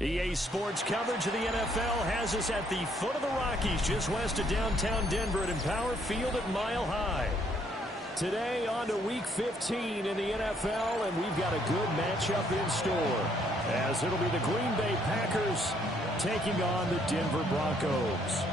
EA Sports coverage of the NFL has us at the foot of the Rockies, just west of downtown Denver at Empower Field at Mile High. Today on to Week 15 in the NFL, and we've got a good matchup in store, as it'll be the Green Bay Packers taking on the Denver Broncos.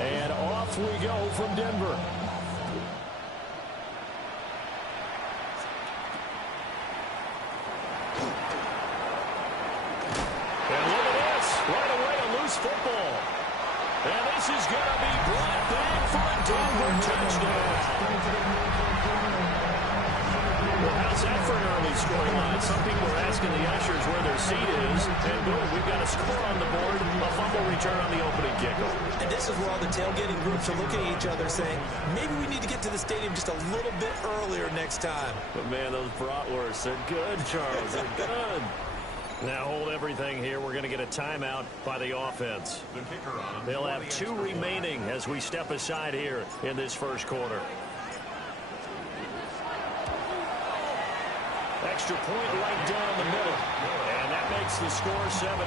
And off we go from Denver. And look at this. Right away, a loose football. And this is going to be brought back for a Denver touchdown. Well, how's that for an early scoring line? Some people are asking the ushers where their seat is. And boom, we've got a score on the board. A fumble return on the opening kickoff. And this is where all the tailgating groups are looking at each other saying, maybe we need to get to the stadium just a little bit earlier next time. But, man, those bratwursts, they're good, Charles. They're good. Now hold everything here. We're going to get a timeout by the offense. They'll have 2 remaining as we step aside here in this first quarter. Extra point right down the middle. And that makes the score 7-0.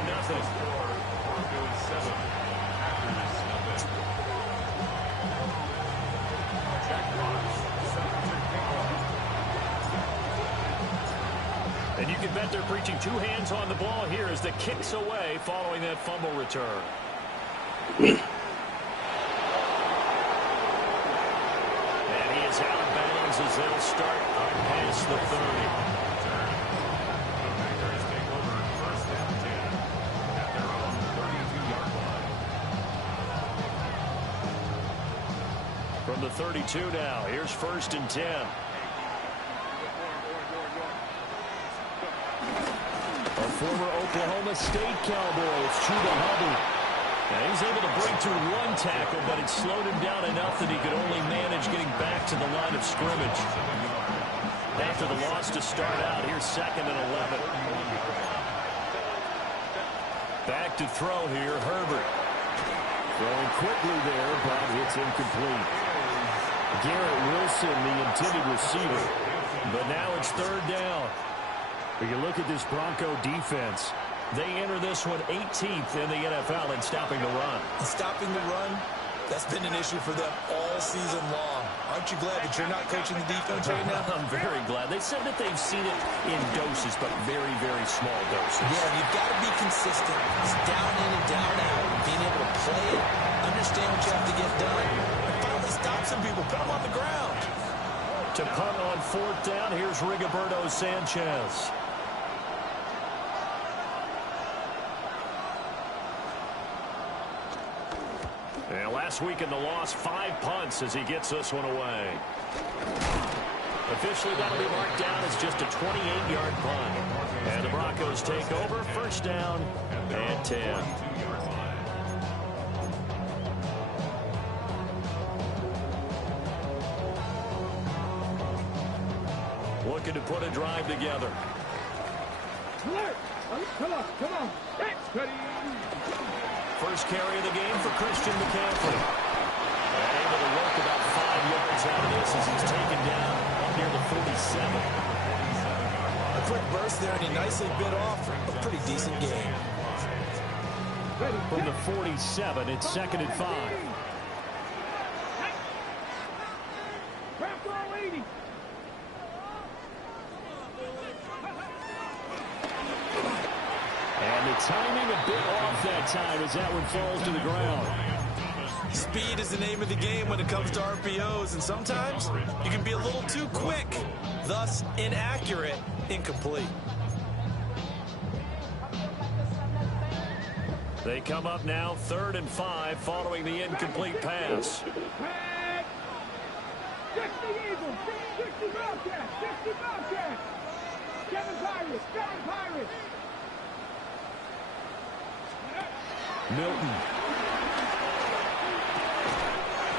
And you can bet they're preaching 2 hands on the ball here as the kick's away following that fumble return. And he is out of bounds as they'll start up past the 30. From the 32 now, here's 1st and 10. A former Oklahoma State Cowboy, it's Chuba Hubbard. Now he's able to break through 1 tackle, but it slowed him down enough that he could only manage getting back to the line of scrimmage. After the loss to start out, here's 2nd and 11. Back to throw here, Herbert. Throwing quickly there, but it's incomplete. Garrett Wilson, the intended receiver. But now it's 3rd down. We can look at this Bronco defense. They enter this one 18th in the NFL in stopping the run. Stopping the run, that's been an issue for them all season long. Aren't you glad that you're not coaching the defense right now? I'm very glad. They said that they've seen it in doses, but very, very small doses. Yeah, you've got to be consistent. It's down in and down out. Being able to play it, understand what you have to get done, and finally stop some people, put them on the ground. To punt on 4th down, here's Rigoberto Sanchez. And last week in the loss, 5 punts as he gets this one away. Officially, that'll be marked down as just a 28-yard punt. And the Broncos take over, 1st down and 10. Looking to put a drive together. Come on. First carry of the game for Christian McCaffrey. And able to work about 5 yards out of this as he's taken down up near the 47. A quick burst there, and he nicely bit off a pretty decent game. From the 47, it's 2nd and 5. And the timing a bit off that time as that one falls to the ground. Speed is the name of the game when it comes to RPOs, and sometimes you can be a little too quick, thus inaccurate, incomplete. They come up now 3rd and 5 following the incomplete pass. Milton.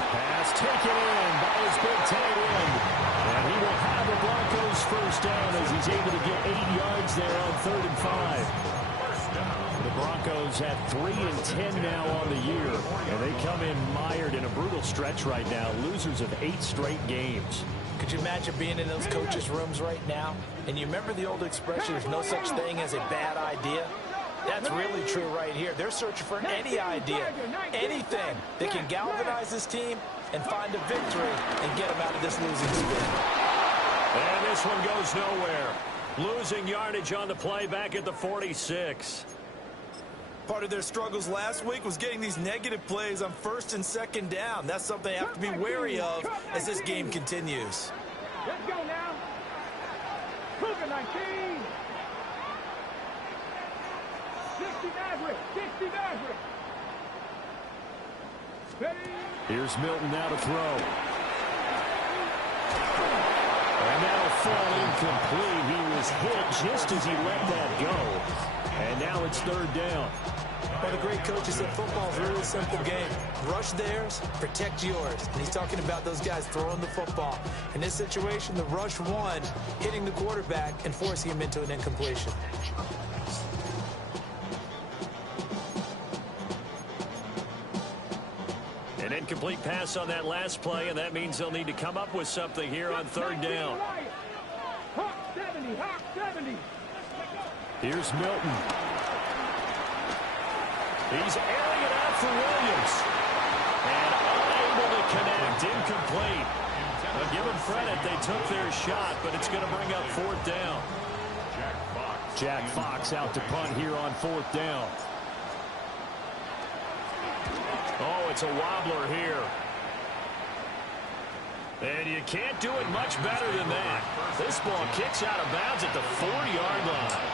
Pass taken in by his big tight end. And he will have the Broncos 1st down as he's able to get 8 yards there on 3rd and 5. The Broncos have 3 and 10 now on the year. And they come in mired in a brutal stretch right now. Losers of 8 straight games. Could you imagine being in those coaches' rooms right now? And you remember the old expression, there's no such thing as a bad idea? That's really true right here. They're searching for any idea, anything that can galvanize this team and find a victory and get them out of this losing spin. And this one goes nowhere. Losing yardage on the play back at the 46. Part of their struggles last week was getting these negative plays on first and second down. That's something they have to be wary of as this game continues. Let's go now. Cougar 19. 60 Maverick. 60 Maverick. Here's Milton now to throw. And that'll fall incomplete. He was hit just as he let that go. And now it's third down. One of the great coaches said football is a really simple game. Rush theirs, protect yours. And he's talking about those guys throwing the football. In this situation, the rush one, hitting the quarterback and forcing him into an incompletion. An incomplete pass on that last play, and that means they'll need to come up with something here on third down. Hawk 70, Hawk 70. Here's Milton. He's airing it out for Williams. And unable to connect, incomplete. But give them credit, they took their shot, but it's going to bring up fourth down. Jack Fox out to punt here on fourth down. Oh, it's a wobbler here. And you can't do it much better than that. This ball kicks out of bounds at the 4-yard line.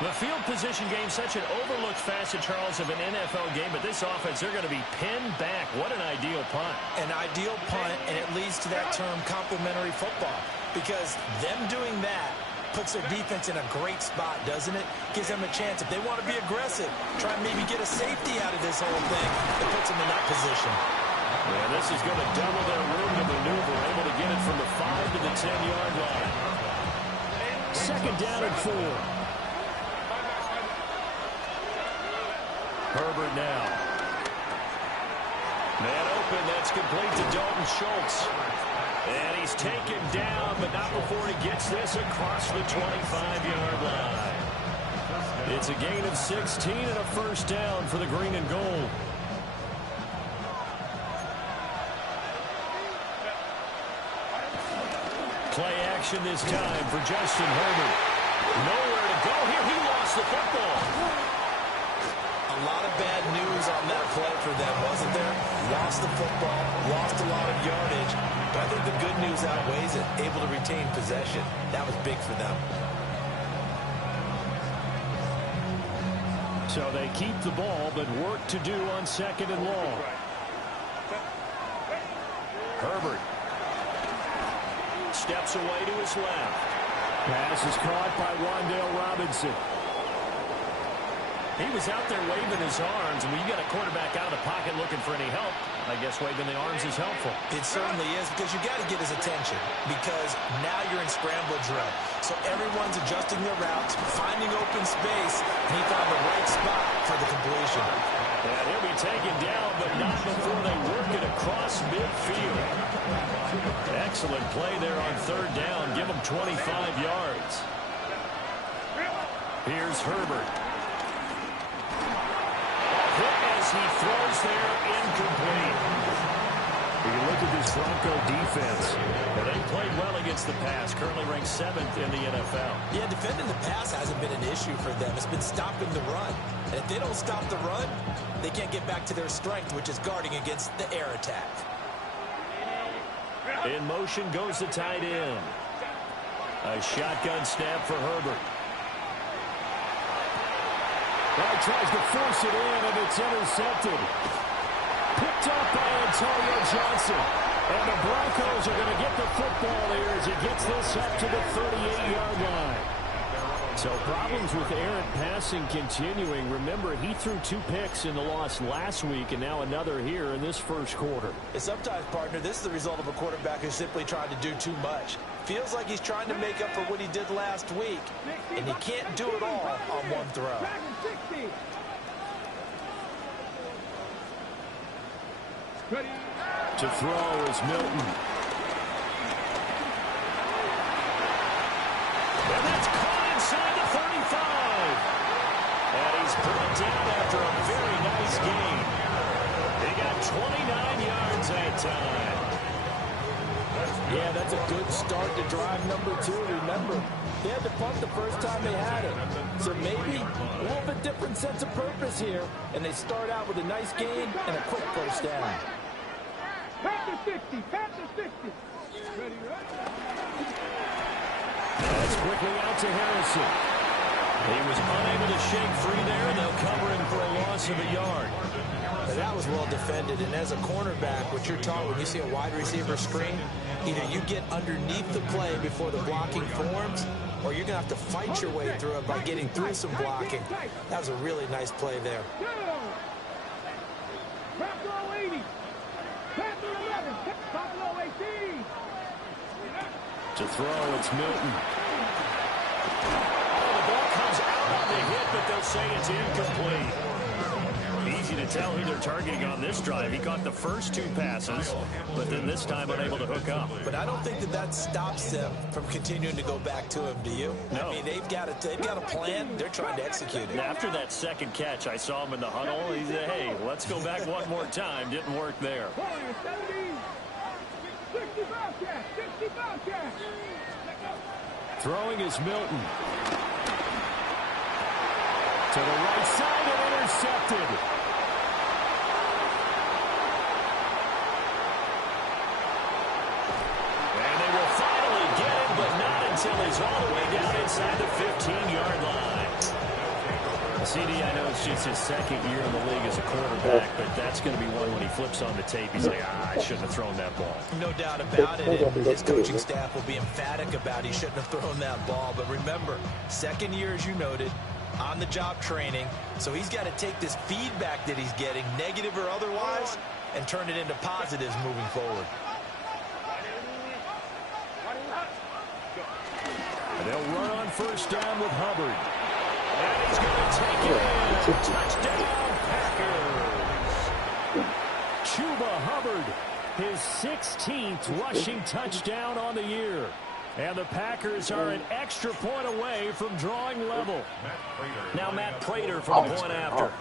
The field position game, such an overlooked facet, Charles, of an NFL game, but this offense, they're going to be pinned back. What an ideal punt. An ideal punt, and it leads to that term complementary football, because them doing that puts their defense in a great spot, doesn't it? Gives them a chance. If they want to be aggressive, try and maybe get a safety out of this whole thing, it puts them in that position. Yeah, this is going to double their room to maneuver, able to get it from the 5 to the 10-yard line. Second down and 4. Herbert now. Man open, that's complete to Dalton Schultz. And he's taken down, but not before he gets this across the 25-yard line. It's a gain of 16 and a first down for the green and gold. Play action this time for Justin Herbert. Nowhere to go here. He lost the football. A lot of bad news on that play for them, wasn't there? Lost the football, lost a lot of yardage, but I think the good news outweighs it. Able to retain possession. That was big for them. So they keep the ball, but work to do on second and long. Herbert steps away to his left. Pass is caught by Wan'Dale Robinson. He was out there waving his arms, and when you got a quarterback out of the pocket looking for any help, I guess waving the arms is helpful. It certainly is, because you got to get his attention, because now you're in scramble drill. So everyone's adjusting their routes, finding open space, and he found the right spot for the completion. And he'll be taken down, but not before they work it across midfield. Excellent play there on third down. Give him 25 yards. Here's Herbert. As he throws there, incomplete. You can look at this Bronco defense. Well, they played well against the pass, currently ranked 7th in the NFL. Yeah, defending the pass hasn't been an issue for them. It's been stopping the run. And if they don't stop the run, they can't get back to their strength, which is guarding against the air attack. In motion goes the tight end. A shotgun snap for Herbert. Well, he tries to force it in, and it's intercepted. Picked up by Antonio Johnson. And the Broncos are going to get the football here as he gets this up to the 38-yard line. So problems with errant passing continuing. Remember, he threw 2 picks in the loss last week, and now another here in this first quarter. And sometimes, partner, this is the result of a quarterback who's simply trying to do too much. Feels like he's trying to make up for what he did last week, and he can't do it all on one throw. To throw is Milton. And that's caught inside the 35. And he's brought down after a very nice game. He got 29 yards that time. Yeah, that's a good start to drive number 2. Remember, they had to punt the first time they had it. So maybe a little bit different sense of purpose here. And they start out with a nice gain and a quick first down. Pass to 60. Pass to 60. Ready, That's quickly out to Harrison. He was unable to shake free there, and they'll cover him for a loss of a yard. That was well defended, and as a cornerback, what you're taught when you see a wide receiver screen, either you get underneath the play before the blocking forms, or you're going to have to fight your way through it by getting through some blocking. That was a really nice play there. Pass to 80. Pass to 11. Pass to 18. To throw, it's Milton. Oh, the ball comes out on the hit, but they'll say it's incomplete. Easy to tell who they're targeting on this drive. He caught the first 2 passes, but then this time unable to hook up. But I don't think that stops them from continuing to go back to him, do you? No. I mean, they've got a plan. They're trying to execute it. After that second catch, I saw him in the huddle. He said, hey, let's go back one more time. Didn't work there. 65 catch. 65 catch. Throwing is Milton. To the right side and intercepted. And they will finally get him, but not until he's all the way down inside the 15-yard line. CD, I know it's just his second year in the league as a quarterback, but that's going to be one when he flips on the tape. He's like, I shouldn't have thrown that ball. No doubt about it. And his coaching staff will be emphatic about he shouldn't have thrown that ball. But remember, second year, as you noted, on-the-job training. So he's got to take this feedback that he's getting, negative or otherwise, and turn it into positives moving forward. And they'll run on first down with Hubbard. And he's going to take it in. Touchdown, Packers. Chuba Hubbard, his 16th rushing touchdown on the year. And the Packers are an extra point away from drawing level. Now Matt Prater for the point after.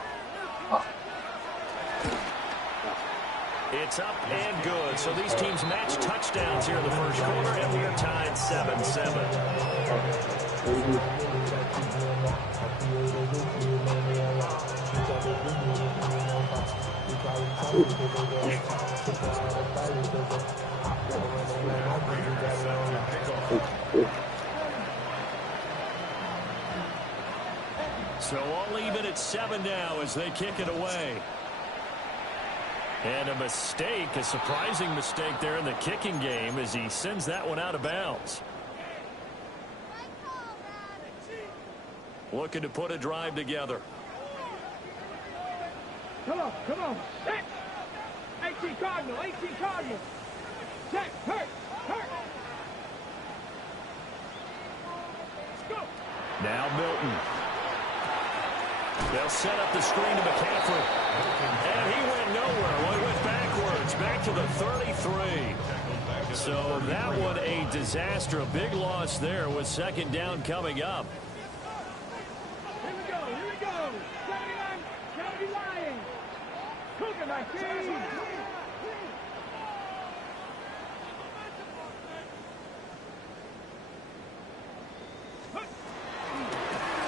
It's up and good. So these teams match touchdowns here in the first quarter, and we are tied 7-7. So all even at 7 now as they kick it away. And a mistake, a surprising mistake there in the kicking game as he sends that one out of bounds. Looking to put a drive together. Come on. Set. 18 Cardinal. Set. Hurt. Let's go. Now Milton. They'll set up the screen to McCaffrey. And he went nowhere. Well, he went backwards, back to the 33. So that one a disaster. A big loss there with second down coming up. Here we go. 79 Lions. Cooking my team.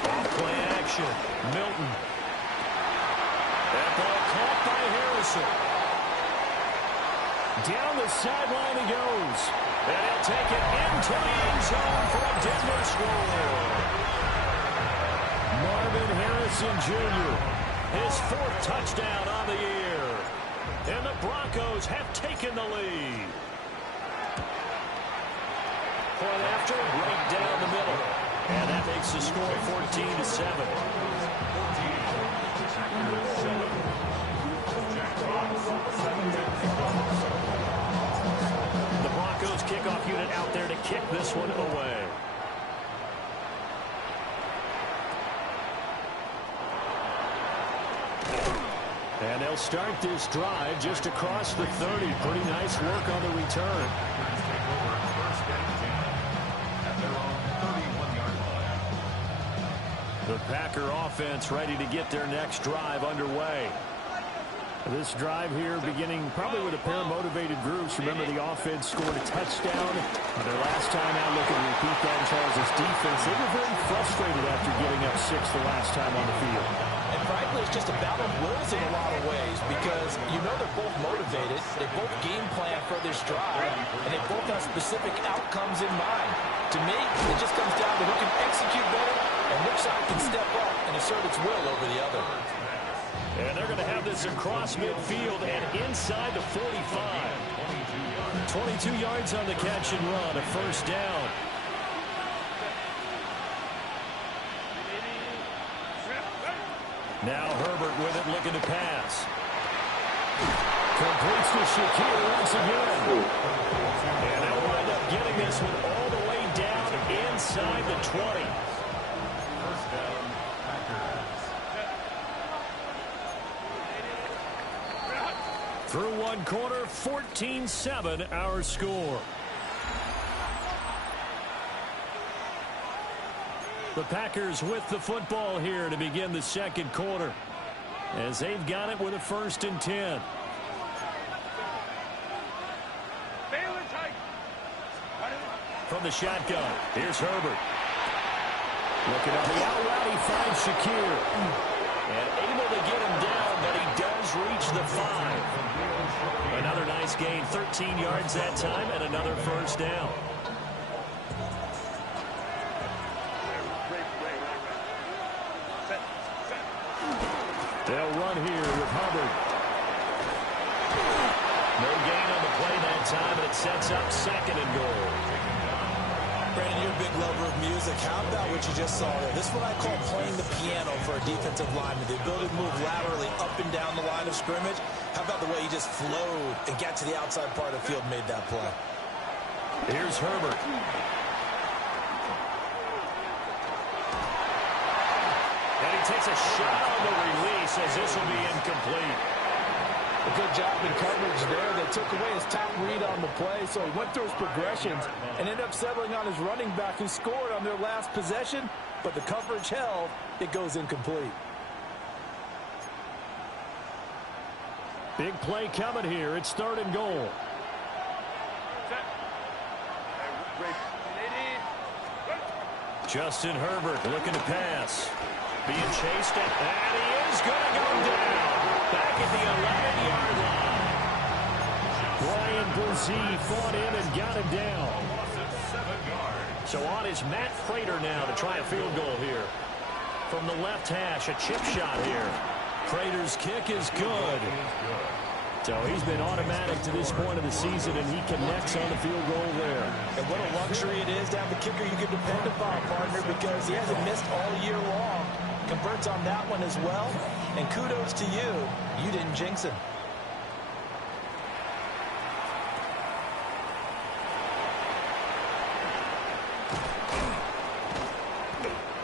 Off-play action. Milton. That ball caught by Harrison. Down the sideline he goes. And he'll take it into the end zone for a Denver score. Marvin Harrison Jr., his 4th touchdown on the year. And the Broncos have taken the lead. Point after, right down the middle. And that makes the score 14-7. The Broncos kickoff unit out there to kick this one away. And they'll start this drive just across the 30. Pretty nice work on the return. The Packer offense ready to get their next drive underway. This drive here beginning probably with a pair of motivated groups. Remember, the offense scored a touchdown on their last time out. Looking to repeat that in Charles' defense. They were very frustrated after giving up 6 the last time on the field. And frankly, it's just a battle of wills in a lot of ways because you know they're both motivated. They both game plan for this drive, and they both have specific outcomes in mind. To me, it just comes down to who can execute better and which side can step up and assert its will over the other. And they're going to have this across midfield and inside the 45. 22 yards on the catch and run, a first down. Now Herbert with it, looking to pass. Completes to Shakir once again. And they'll wind up getting this one all the way down inside the 20. Through one quarter, 14-7 our score. The Packers with the football here to begin the second quarter, as they've got it with a 1st and 10. From the shotgun, here's Herbert. Looking on the out route, he finds Shakir. And able to get him down, but he does reach the 5. Another nice gain, 13 yards that time, and another first down. They'll run here with Hubbard. No gain on the play that time, and it sets up 2nd and goal. Brandon, you're a big lover of music. How about what you just saw there? This is what I call playing the piano for a defensive lineman. The ability to move laterally up and down the line of scrimmage. How about the way he just flowed and got to the outside part of the field and made that play? Here's Herbert. And he takes a shot on the release as this will be incomplete. A good job in coverage there. They took away his top read on the play, so he went through his progressions and ended up settling on his running back who scored on their last possession, but the coverage held. It goes incomplete. Big play coming here. It's 3rd and goal. Justin Herbert looking to pass. Being chased, and he is going to go down. Back at the 11-yard line. Brian Brzee fought in and got him down. So on is Matt Prater now to try a field goal here. From the left hash, a chip shot here. Prater's kick is good. So he's been automatic to this point of the season, and he connects on the field goal there. And what a luxury it is to have a kicker you can depend upon, partner, because he hasn't missed all year long. Converts on that one as well. And kudos to you. You didn't jinx him.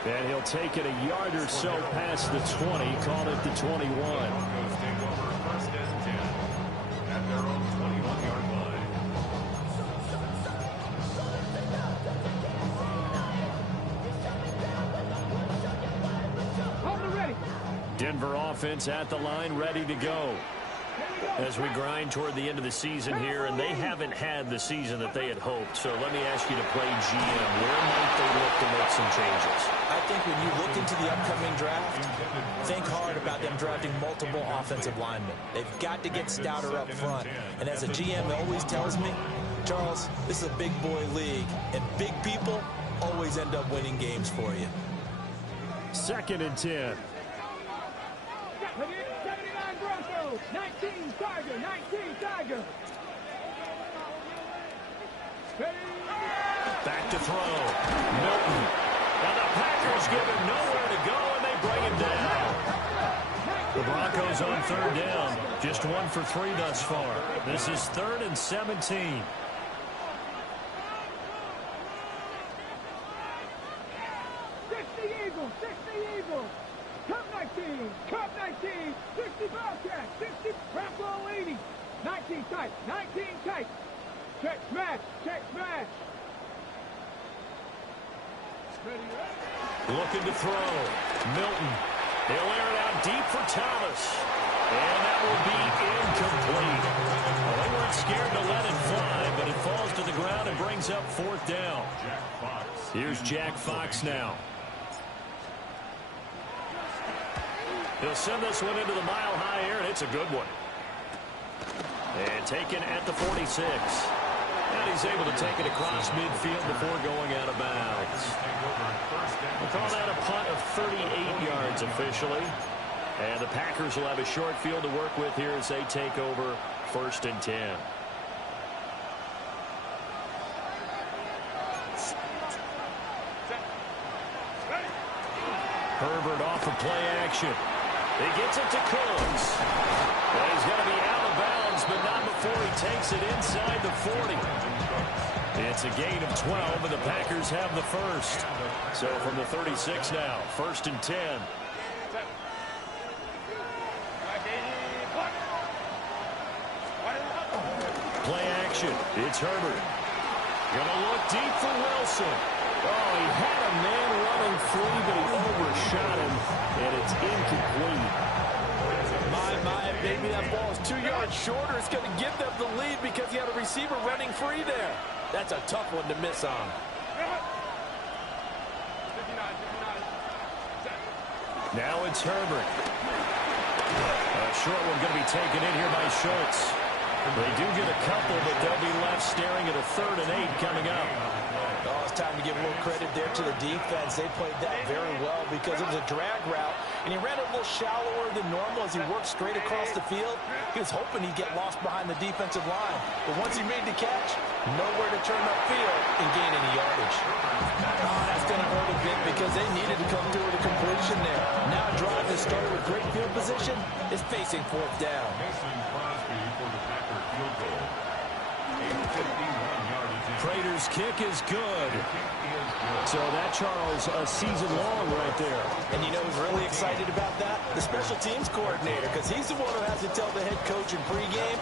And he'll take it a yard or so past the 20, call it the 21. First and 10 at their own 21-yard line. Denver offense at the line, ready to go. As we grind toward the end of the season here, and they haven't had the season that they had hoped. So let me ask you to play GM. Where might they look to make some changes? I think when you look into the upcoming draft, think hard about them drafting multiple offensive linemen. They've got to get stouter up front. And as a GM always tells me, Charles, this is a big boy league, and big people always end up winning games for you. 2nd and 10. 79 Broncos, 19 Tiger, 19 Tiger. Back to throw. Milton. And the Packers give him nowhere to go, and they bring him down. The Broncos on 3rd down. Just 1 for 3 thus far. This is 3rd and 17. Cup 19, Cup 19, 60 Bobcat, 60 Bronco 80, 19 tight, 19 tight. Check smash, check smash. Looking to throw. Milton. He'll air it out deep for Thomas. And that will be incomplete. Well, they weren't scared to let it fly, but it falls to the ground and brings up 4th down. Here's Jack Fox now. He'll send this one into the mile-high air, and it's a good one. And taken at the 46. And he's able to take it across midfield before going out of bounds. We'll call that a punt of 38 yards officially. And the Packers will have a short field to work with here as they take over 1st and 10. Herbert off of play action. He gets it to Cooks. Well, he's going to be out of bounds, but not before he takes it inside the 40. It's a gain of 12, and the Packers have the first. So from the 36 now, 1st and 10. Play action. It's Herbert. Gonna look deep for Wilson. Oh, he had a man running free, but he overshot him, and it's incomplete. Maybe that ball is 2 yards shorter. It's going to give them the lead because he had a receiver running free there. That's a tough one to miss on. Now it's Herbert. A short one going to be taken in here by Schultz. They do get a couple, but they'll be left staring at a 3rd and 8 coming up. Oh, it's time to give a little credit there to the defense. They played that very well because it was a drag route, and he ran a little shallower than normal as he worked straight across the field. He was hoping he'd get lost behind the defensive line, but once he made the catch, nowhere to turn upfield and gain any yardage. Oh, that's going to hurt a bit because they needed to come through with a completion there. Now a drive that started with great field position is facing 4th down. Prater's kick is good. So that, Charles, a season long right there. And you know who's really excited about that? The special teams coordinator, because he's the one who has to tell the head coach in pregame,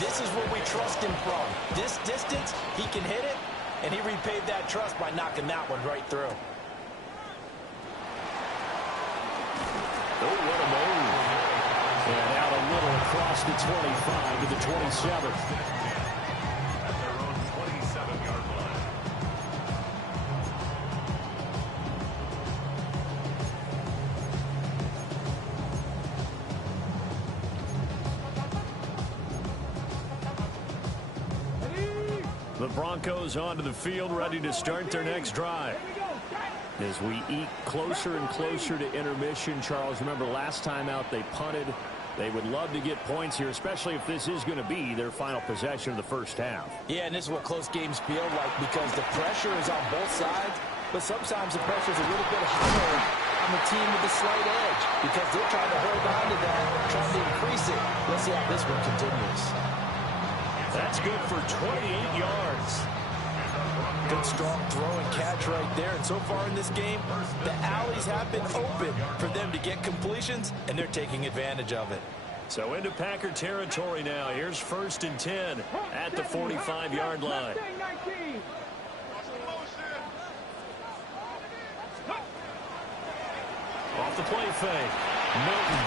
this is where we trust him from. This distance, he can hit it, and he repaid that trust by knocking that one right through. Oh, what a move. And out a little across the 25 to the 27. The Broncos onto the field, ready to start their next drive. As we eke closer and closer to intermission, Charles, remember last time out they punted. They would love to get points here, especially if this is going to be their final possession of the first half. Yeah, and this is what close games feel like because the pressure is on both sides, but sometimes the pressure is a little bit higher on the team with the slight edge because they're trying to hold on to that, trying to increase it. Let's see how this one continues. That's good for 28 yards. Good strong throw and catch right there. And so far in this game, the alleys have been open for them to get completions, and they're taking advantage of it. So into Packer territory now. Here's 1st and 10 at the 45-yard line. Off the play fake. Milton.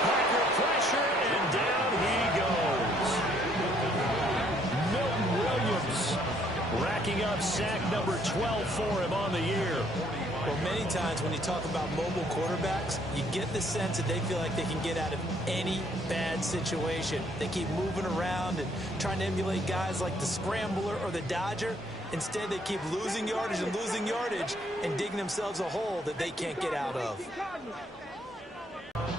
Packer pressure, and down he goes. Milton Williams racking up sack number 12 for him on the year. Well, many times when you talk about mobile quarterbacks, you get the sense that they feel like they can get out of any bad situation. They keep moving around and trying to emulate guys like the Scrambler or the Dodger. Instead, they keep losing yardage and digging themselves a hole that they can't get out of.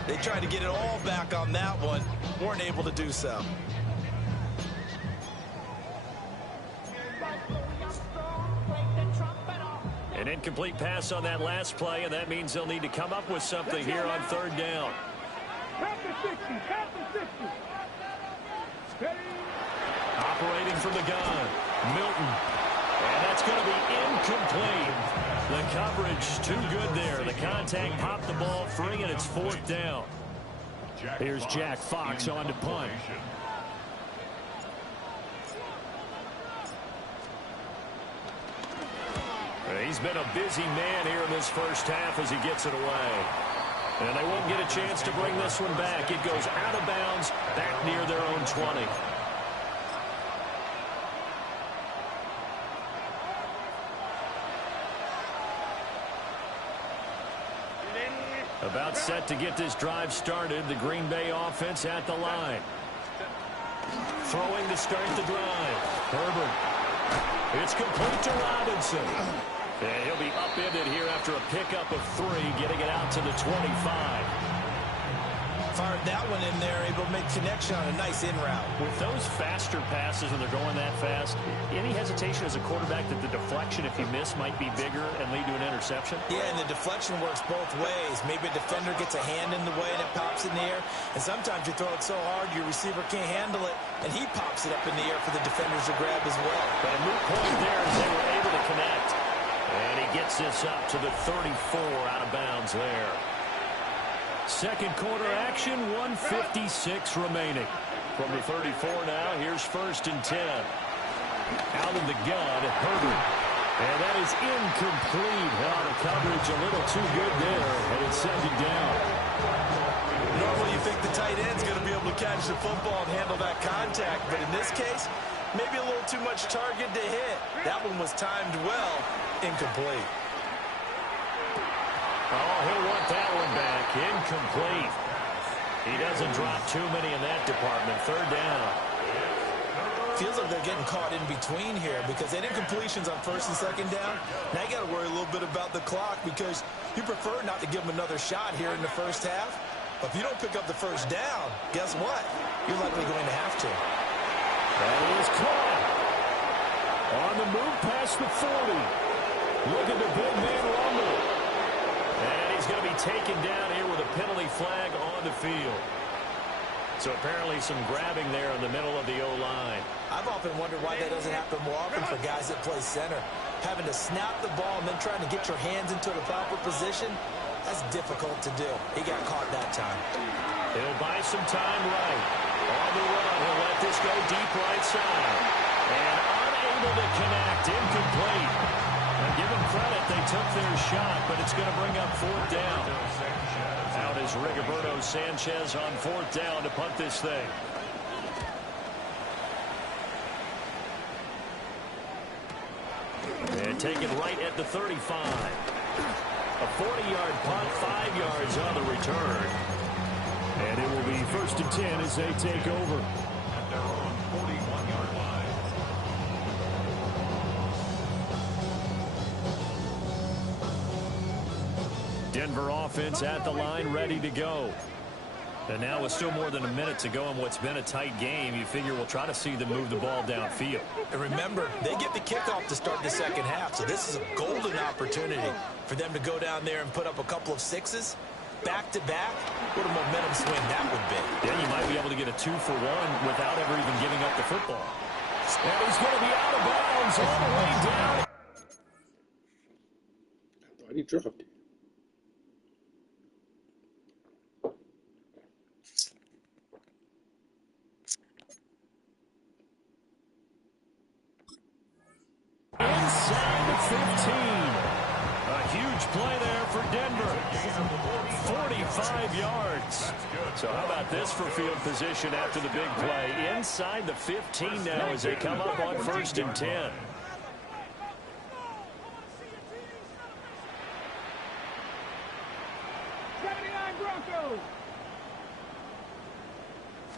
They tried to get it all back on that one, weren't able to do so. An incomplete pass on that last play, and that means they'll need to come up with something here on 3rd down. Operating from the gun, Milton. And that's going to be incomplete. The coverage too good there. The contact popped the ball free, and it's 4th down. Here's Jack Fox on to punt. He's been a busy man here in this first half as he gets it away. And they won't get a chance to bring this one back. It goes out of bounds, back near their own 20. About set to get this drive started. The Green Bay offense at the line. Throwing to start the drive. Herbert. It's complete to Robinson. And he'll be upended here after a pickup of 3, getting it out to the 25. Fired that one in there, able to make connection on a nice in route. With those faster passes when they're going that fast, any hesitation as a quarterback that the deflection, if you miss, might be bigger and lead to an interception? Yeah, and the deflection works both ways. Maybe a defender gets a hand in the way and it pops in the air. And sometimes you throw it so hard your receiver can't handle it, and he pops it up in the air for the defenders to grab as well. But a moot point there as they were able to connect. And he gets this up to the 34 out of bounds there. Second quarter action, 1:56 remaining. From the 34 now, here's 1st and 10. Out of the gun, Herbert. And that is incomplete. Out of coverage, a little too good there, and it's sent it down. Normally you think the tight end's going to be able to catch the football and handle that contact, but in this case, maybe a little too much target to hit. That one was timed well, incomplete. Oh, he'll want that one back. Incomplete. He doesn't drop too many in that department. 3rd down. Feels like they're getting caught in between here because any incompletions on 1st and 2nd down, now you got to worry a little bit about the clock because you prefer not to give them another shot here in the 1st half. But if you don't pick up the 1st down, guess what? You're likely going to have to. That is caught. On the move past the 40. Look at the big man rumble. And he's going to be taken down here with a penalty flag on the field. So apparently some grabbing there in the middle of the O-line. I've often wondered why that doesn't happen more often for guys that play center. Having to snap the ball and then trying to get your hands into the proper position, that's difficult to do. He got caught that time. He'll buy some time right. On the run, he'll let this go deep right side. And unable to connect, incomplete. Now give them credit, they took their shot, but it's going to bring up 4th down. Out is Rigoberto Sanchez on 4th down to punt this thing. And taken right at the 35. A 40-yard punt, 5 yards on the return. And it will be 1st and 10 as they take over. At their own 41-yard line. Denver offense at the line, ready to go. And now with still more than a minute to go in what's been a tight game, you figure we'll try to see them move the ball downfield. And remember, they get the kickoff to start the 2nd half, so this is a golden opportunity for them to go down there and put up a couple of 6s. Back-to-back, what a momentum swing that would be. Then you might be able to get a 2-for-1 without ever even giving up the football. And he's going to be out of bounds all the way down. I thought he dropped it. Inside the 15. A huge play there for Denver. 45 yards. So how about this for field position after the big play? Inside the 15 now as they come up on 1st and 10.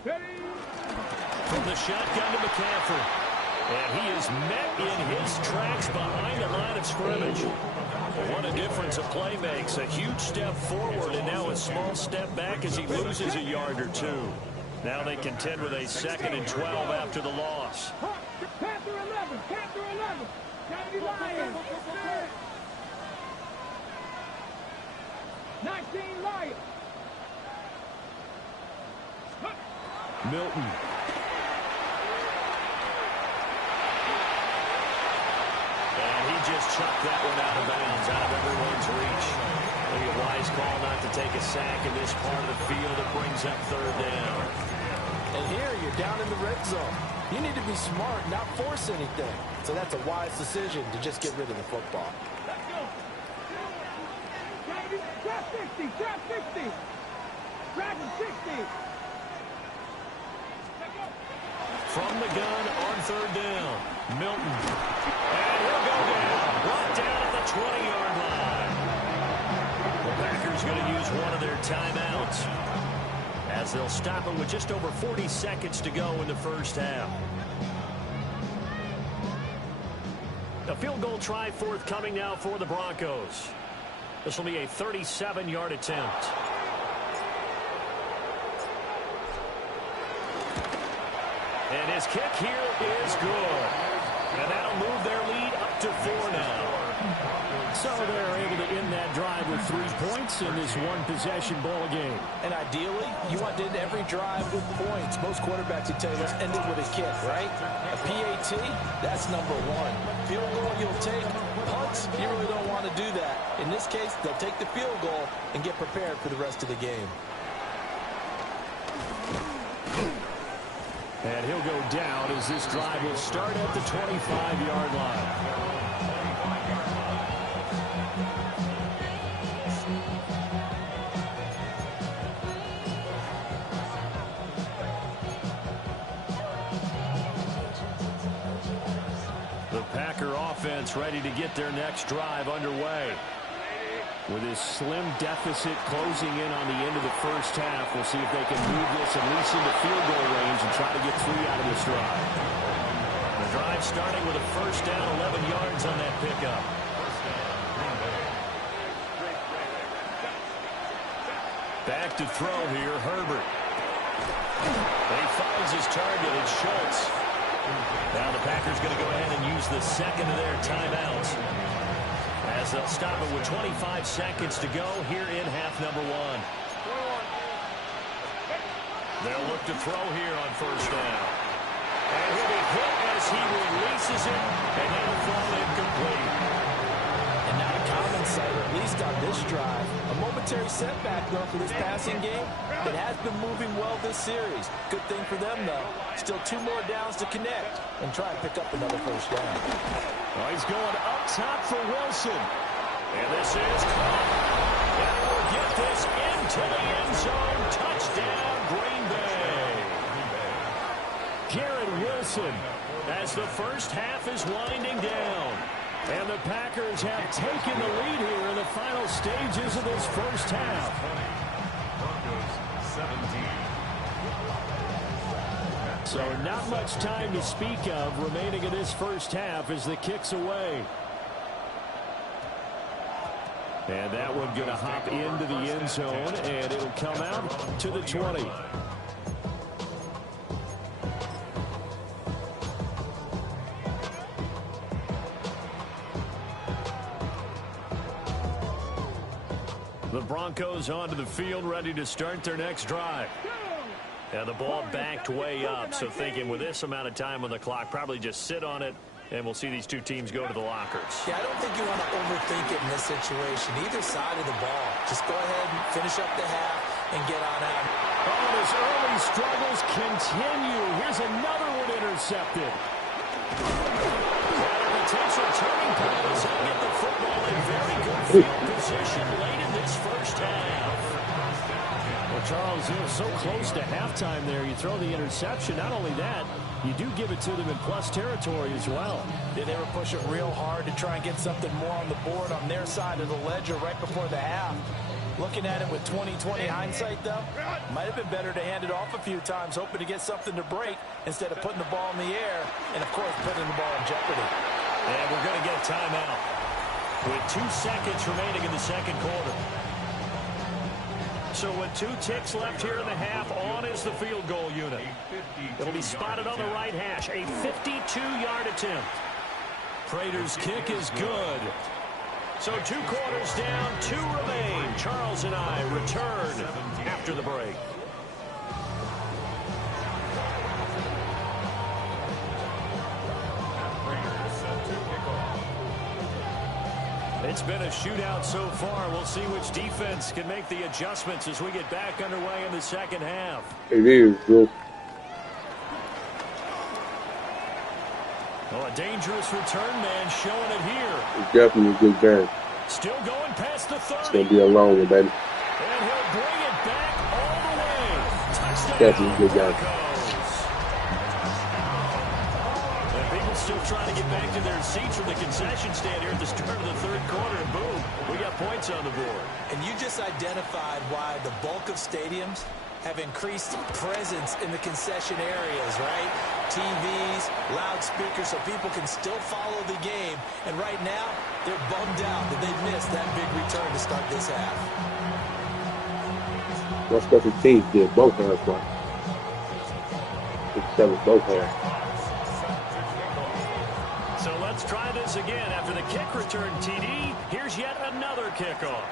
From the shotgun to McCaffrey. And he is met in his tracks behind the line of scrimmage. What a difference a play makes. A huge step forward and now a small step back as he loses a yard or 2. Now they contend with a 2nd and 12 after the loss. Panther 11, Panther 11. County Lions. 19 Lions. Milton. Just chucked that one out of bounds, out of everyone's reach. Maybe a wise call not to take a sack in this part of the field. It brings up 3rd down. And here you're down in the red zone. You need to be smart, not force anything. So that's a wise decision to just get rid of the football. Let's go. Trap 60, trap 60. Dragon 60. From the gun on third down, Milton. And he'll go down. Brought down at the 20-yard line. The Packers going to use one of their timeouts as they'll stop it with just over 40 seconds to go in the first half. A field goal try forthcoming now for the Broncos. This will be a 37-yard attempt. And his kick here is good. And that'll move their lead up to 4 now. So they're able to end that drive with 3 points in this one-possession ball game. And ideally, you want to end every drive with points. Most quarterbacks would tell you, let's end it with a kick, right? A PAT, that's number 1. Field goal you'll take. Punts, you really don't want to do that. In this case, they'll take the field goal and get prepared for the rest of the game. And he'll go down as this drive will start at the 25-yard line. The Packer offense ready to get their next drive underway. With his slim deficit closing in on the end of the first half, we'll see if they can move this at least into field goal range and try to get 3 out of this drive. The drive starting with a first down, 11 yards on that pickup. Back to throw here, Herbert. And he finds his target, it's Schultz. Now the Packers going to go ahead and use the second of their timeouts, as they'll stop it with 25 seconds to go here in half number 1. They'll look to throw here on first down. And he'll be hit as he releases it, and he'll fall incomplete. And not a common sight, at least on this drive. A momentary setback, though, for this passing game. It has been moving well this series. Good thing for them, though. Still 2 more downs to connect and try and pick up another first down. Oh, he's going up top for Wilson. And this is caught. And we'll get this into the end zone. Touchdown, Green Bay. Garrett Wilson, as the first half is winding down. And the Packers have taken the lead here in the final stages of this first half. Broncos 17. So not much time to speak of remaining in this first half as the kick's away. And that one going to hop into the end zone, and it'll come out to the 20. The Broncos onto the field, ready to start their next drive. And the ball backed way up, so thinking with this amount of time on the clock, probably just sit on it, and we'll see these two teams go to the lockers. Yeah, I don't think you want to overthink it in this situation. Either side of the ball. Just go ahead and finish up the half and get on out. Oh, and his early struggles continue. Here's another one intercepted. And a potential turning point as they get the football in very good field position late in this first half. Well, Charles, you know, so close to halftime there. You throw the interception. Not only that, you do give it to them in plus territory as well. Yeah, they were pushing real hard to try and get something more on the board on their side of the ledger right before the half. Looking at it with 20/20 hindsight, though, might have been better to hand it off a few times, hoping to get something to break instead of putting the ball in the air and, of course, putting the ball in jeopardy. And we're going to get a timeout with 2 seconds remaining in the second quarter. So with 2 ticks left here in the half, on is the field goal unit. It'll be spotted on the right hash. A 52-yard attempt. Prater's kick is good. So 2 quarters down, 2 remain. Charles and I return after the break. It's been a shootout so far. We'll see which defense can make the adjustments as we get back underway in the second half. It is, bro. Oh, a dangerous return man showing it here. It's definitely a good game. Still going past the 30. It's going to be a long one, baby. And he'll bring it back all the way. Touchdown. That's a good guy. And people still trying to get back to their seats from the concession stand here at the start of the third quarter. And boom, we got points on the board. And you just identified why the bulk of stadiums have increased presence in the concession areas, right? TVs, loudspeakers, so people can still follow the game. And right now, they're bummed out that they missed that big return to start this half. What special teams did both halves right? It's seven both halves. So let's try this again. After the kick return TD, here's yet another kickoff.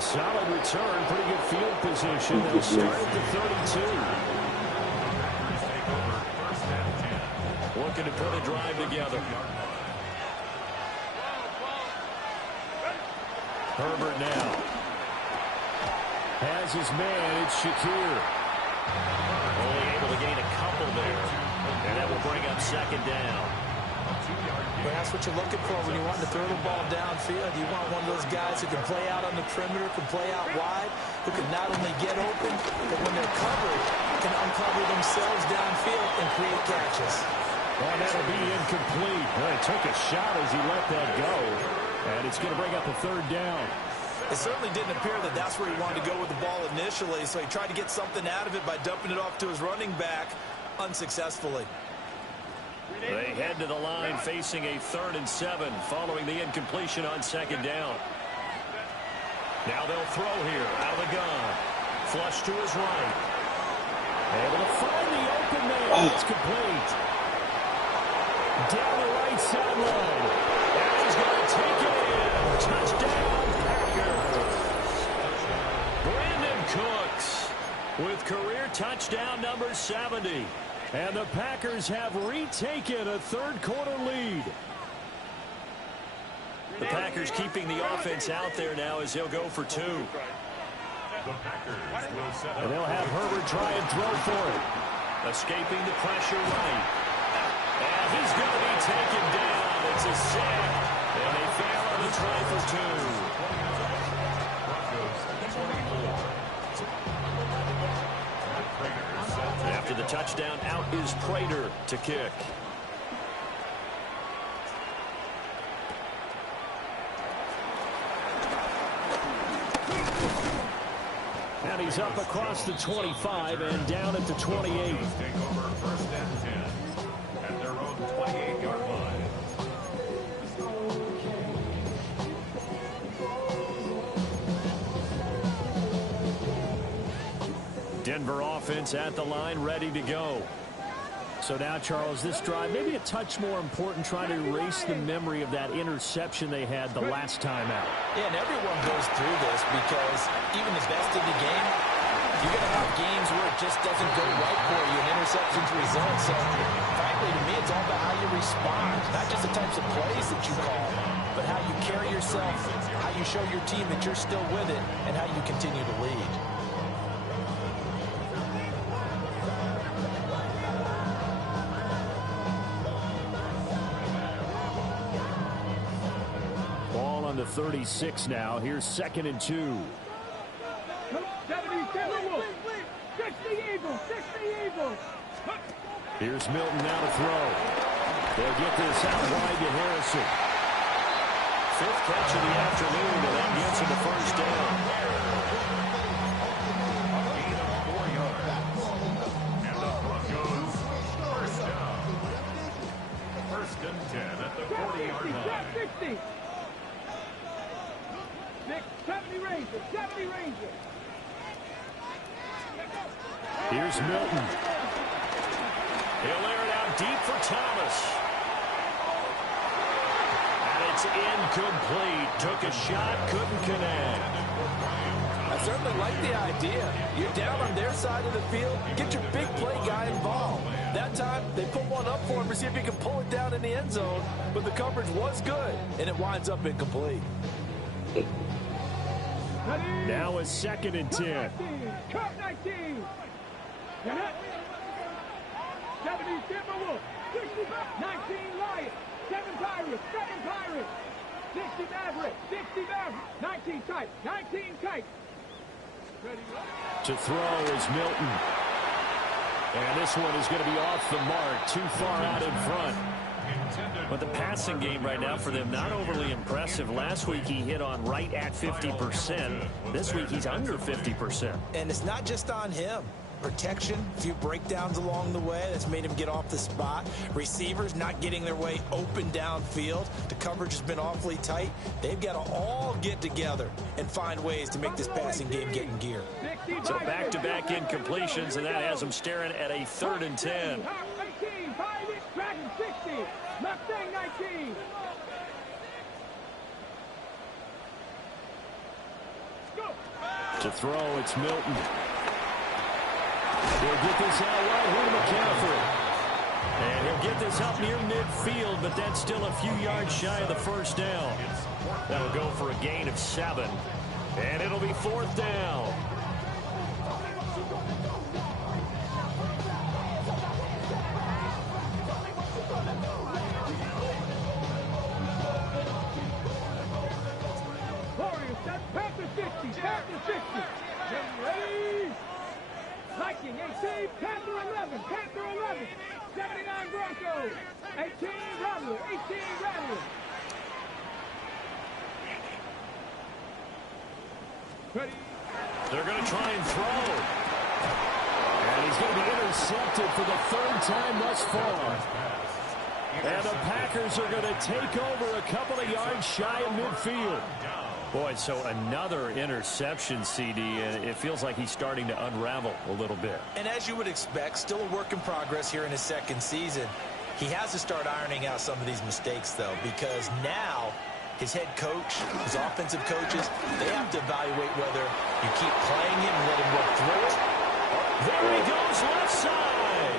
Solid return, pretty good field position. They'll start at the 32. Looking to put a drive together. Herbert now. Has his man, it's Shakir. Only able to gain a couple there. And that will bring up second down. But that's what you're looking for when you want to throw the ball downfield. You want one of those guys who can play out on the perimeter, can play out wide, who can not only get open, but when they're covered, can uncover themselves downfield and create catches. Well, that'll be incomplete. Well, he took a shot as he let that go. And it's going to bring up a third down. It certainly didn't appear that that's where he wanted to go with the ball initially, so he tried to get something out of it by dumping it off to his running back unsuccessfully. They head to the line facing a 3rd and 7 following the incompletion on second down. Now they'll throw here out of the gun. Flush to his right. Able to find the open man. It's complete. Down the right sideline. And he's going to take it in. Touchdown, Packers. Brandon Cooks with career touchdown number 70. And the Packers have retaken a third quarter lead. The Packers keeping the offense out there now as they'll go for 2. And they'll have Herbert try and throw for it. Escaping the pressure right. And he's going to be taken down. It's a sack. And they fail on the try for 2. After the touchdown, out is Prater to kick. And he's up across the 25 and down at the 28. Take over 1st and 10 at their own 28-yard line. Denver offense at the line, ready to go. So now, Charles, this drive maybe a touch more important, trying to erase the memory of that interception they had the last time out. Yeah, and everyone goes through this because even the best of the game, you're going to have games where it just doesn't go right for you and interceptions result. So, frankly, to me, it's all about how you respond, not just the types of plays that you call, but how you carry yourself, how you show your team that you're still with it, and how you continue to lead. The 36 now. Here's 2nd and 2. 77 Wolves. 60 Eagles. 60 Eagles. Here's Milton now to throw. They'll get this out wide to Harrison. 5th catch of the afternoon, and that gets him the first down. Gain of 4 yards. And the Broncos first down. 1st and 10 at the 40-yard line. 60. 70 Rangers. 70 Rangers. Here's Milton. He'll air it out deep for Thomas. And it's incomplete. Took a shot, couldn't connect. I certainly like the idea. You're down on their side of the field. Get your big play guy involved. That time, they put one up for him to see if he can pull it down in the end zone. But the coverage was good, and it winds up incomplete. Now a 2nd and 10. Cup 19. 70 Timberwolves, 65, 19 Lions, 7 Pirates, 7 Pirates, 60 Mavericks, 60 Mavericks, 19 tight, 19 tight. To throw is Milton. And this one is going to be off the mark, too far out in front. But the passing game right now for them, not overly impressive. Last week he hit on right at 50%. This week he's under 50%. And it's not just on him. Protection, a few breakdowns along the way that's made him get off the spot. Receivers not getting their way open downfield. The coverage has been awfully tight. They've got to all get together and find ways to make this passing game get in gear. So back-to-back incompletions, and that has them staring at a 3rd and 10. 19, Dragon 60, Mustang 19. To throw, it's Milton. He'll get this out right here to McCaffrey. And he'll get this up near midfield, but that's still a few yards shy of the first down. That'll go for a gain of 7. And it'll be 4th down. Warriors, Panther 60, Panther 60. Ready? Viking 18, Panther 11, Panther 11, 79 Broncos, 18 Rattler, 18 Rattler. Ready? They're going to try and throw. And he's going to be intercepted for the 3rd time thus far. And the Packers are going to take over a couple of yards shy of midfield. Boy, so another interception, CD, and it feels like he's starting to unravel a little bit. And as you would expect, still a work in progress here in his 2nd season. He has to start ironing out some of these mistakes, though, because now his head coach, his offensive coaches, they have to evaluate whether you keep playing him and let him work through it. There he goes, left side.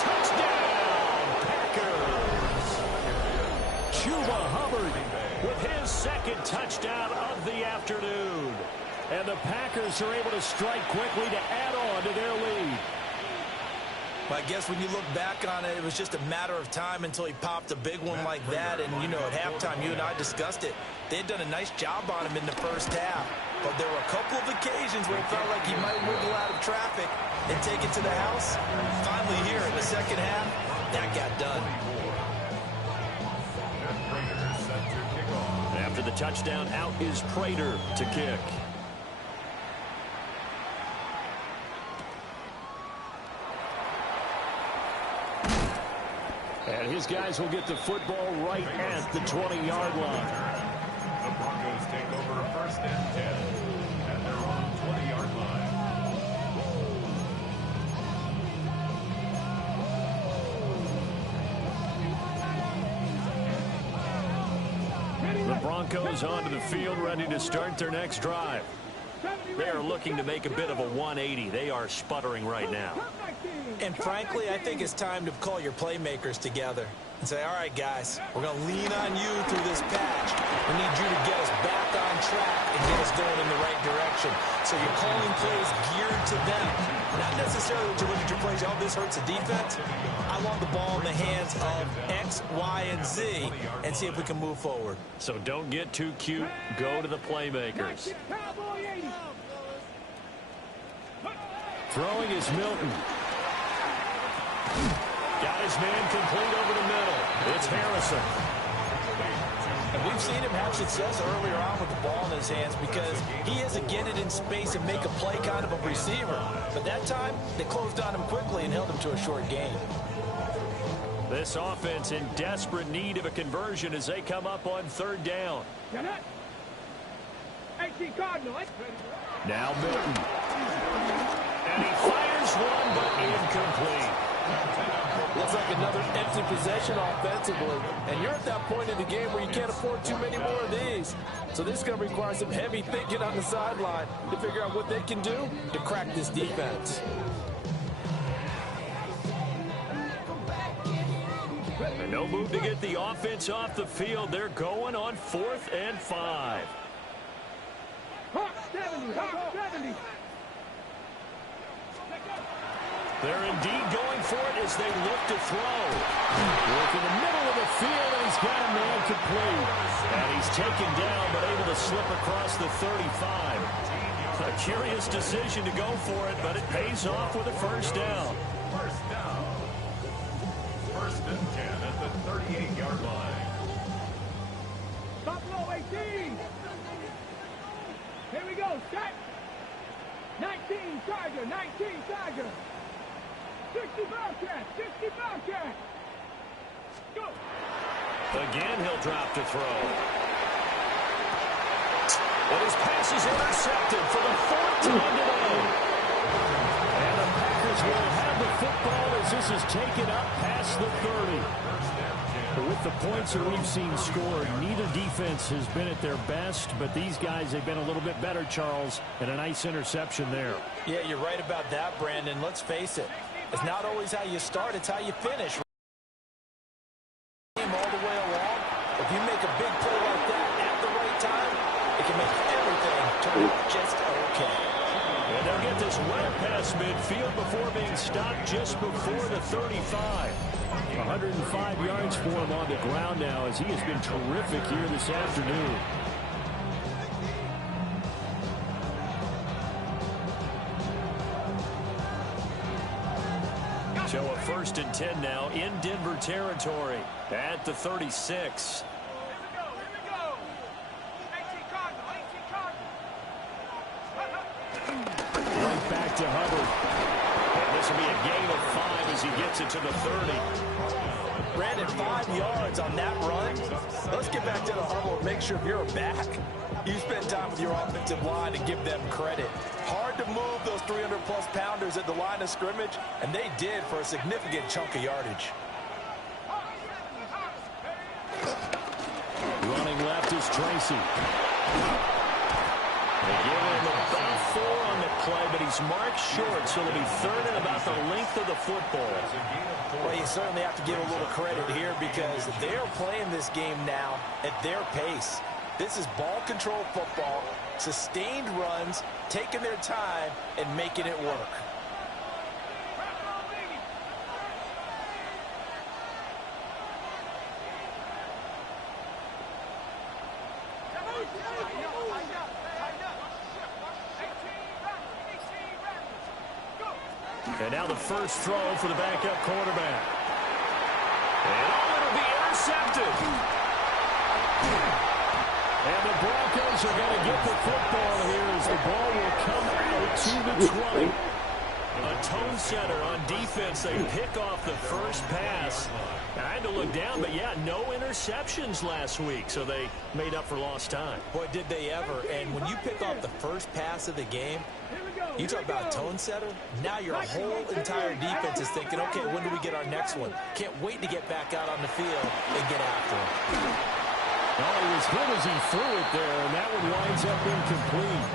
Touchdown, Packers. Chuba Hubbard with his 2nd touchdown of the afternoon. And the Packers are able to strike quickly to add on to their lead. I guess when you look back on it, it was just a matter of time until he popped a big one like that. And, you know, at halftime, you and I discussed it. They had done a nice job on him in the first half. But there were a couple of occasions where it felt like he might wiggle out of traffic and take it to the house. Finally here in the 2nd half, that got done. After the touchdown, out is Prater to kick. And his guys will get the football right at the 20-yard line. The Broncos take over 1st and 10 at their own 20-yard line. The Broncos onto the field, ready to start their next drive. They are looking to make a bit of a 180. They are sputtering right now. And frankly, I think it's time to call your playmakers together and say, all right, guys, we're going to lean on you through this patch. We need you to get us back on track and get us going in the right direction. So you're calling plays geared to them. Not necessarily to look at your plays, oh, this hurts the defense. I want the ball in the hands of X, Y, and Z and see if we can move forward. So don't get too cute. Go to the playmakers. Throwing is Milton. Got his man complete over the middle. It's Harrison. And we've seen him have success earlier on with the ball in his hands because he has to get it in space and make a play kind of a receiver. But that time, they closed on him quickly and held him to a short gain. This offense in desperate need of a conversion as they come up on 3rd down. Now Milton. And he fires one, but incomplete. Looks like another empty possession offensively. And you're at that point in the game where you can't afford too many more of these. So this is going to require some heavy thinking on the sideline to figure out what they can do to crack this defense. And no move to get the offense off the field. They're going on 4th and 5. Hawk 70, Hawk 70. They're indeed going for it as they look to throw. Work in the middle of the field, and he's got a man complete. And he's taken down, but able to slip across the 35. A curious decision to go for it, but it pays off with a first down. First down. First and 10 at the 38-yard line. Buffalo 18. Here we go. Set. 19 Tiger. 19 Tiger. 60 Bobcat. 60 Bobcat. Go. Again, he'll drop to throw. And his pass is intercepted for the fourth time today. And the Packers will have the football as this is taken up past the 30. But with the points that we've seen scored, neither defense has been at their best, but these guys, they've been a little bit better, Charles, and a nice interception there. Yeah, you're right about that, Brandon. Let's face it. It's not always how you start, it's how you finish. All the way along. If you make a big play like that at the right time, it can make everything turn out just okay. And they'll get this well past midfield before being stopped just before the 35. 105 yards for him on the ground now as he has been terrific here this afternoon. So a first and 10 now in Denver territory at the 36. Right back to Hubbard. And this will be a gain of 5 as he gets it to the 30. Brandon, 5 yards on that run. Let's get back to the huddle and make sure if you're a back, you spend time with your offensive line and give them credit. Hard to move those 300-plus pounders at the line of scrimmage, and they did for a significant chunk of yardage. Running left is Tracy. They give him about 4 on the play, but he's marked short, so it'll be third and about the length of the football. Well, you certainly have to give a little credit here because they're playing this game now at their pace. This is ball control football, sustained runs, taking their time, and making it work. And now the first throw for the backup quarterback. And it'll be intercepted. And the Broncos are going to get the football here as the ball will come out to the 20. A tone setter on defense. They pick off the first pass. I had to look down, but yeah, no interceptions last week, so they made up for lost time. Boy, did they ever. And when you pick off the first pass of the game, you talk about a tone setter. Now your whole entire defense is thinking, okay, when do we get our next one? Can't wait to get back out on the field and get after him. Oh, he was hit as he threw it there, and that one winds up incomplete.